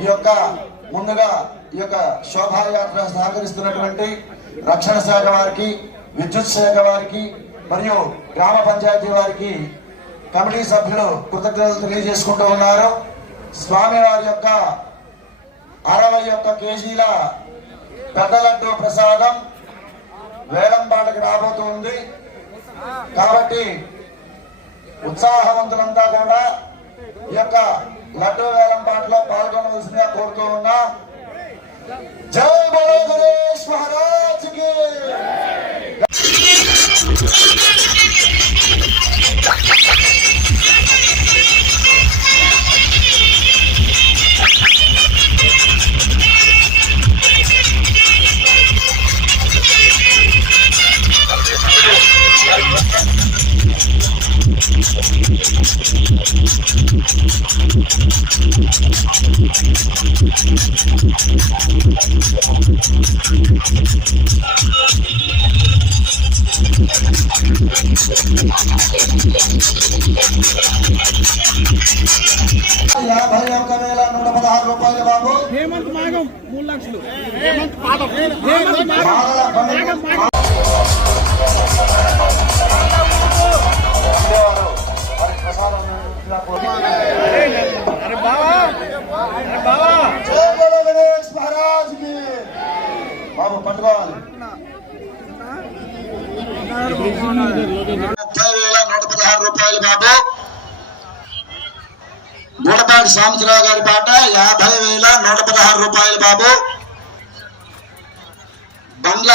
ఈ యొక్క ముందుగా ఈ యొక్క శోభాయాత్ర సహకరిస్తున్నటువంటి రక్షణ శాఖ వారికి, విద్యుత్ శాఖ వారికి మరియు గ్రామ పంచాయతీ వారికి కమిటీ సభ్యులు కృతజ్ఞతలు తెలియజేసుకుంటూ ఉన్నారు. స్వామివారి యొక్క 61 కేజీల పెద్ద లడ్డు ప్రసాదం వేలంపాటకి రాబోతుంది. కాబట్టి ఉత్సాహవంతులంతా కూడా ఈ యొక్క లడ్డు వేలంపాటలో పాల్గొనవలసిందిగా కోరుతూ ఉన్నాం. జై బలో గణేష్ మహారాజ్ కి. రూపాయలు బాబు. హేమంత్ మాగం 3 లక్షలు. హేమంత్ పాదం. బాబు పట్టుకోవాలి. 30,116 రూపాయలు బాబు. గూడపాటి సాంబశివరావు గారి పాట 50,116 రూపాయలు బాబు. బండ్ల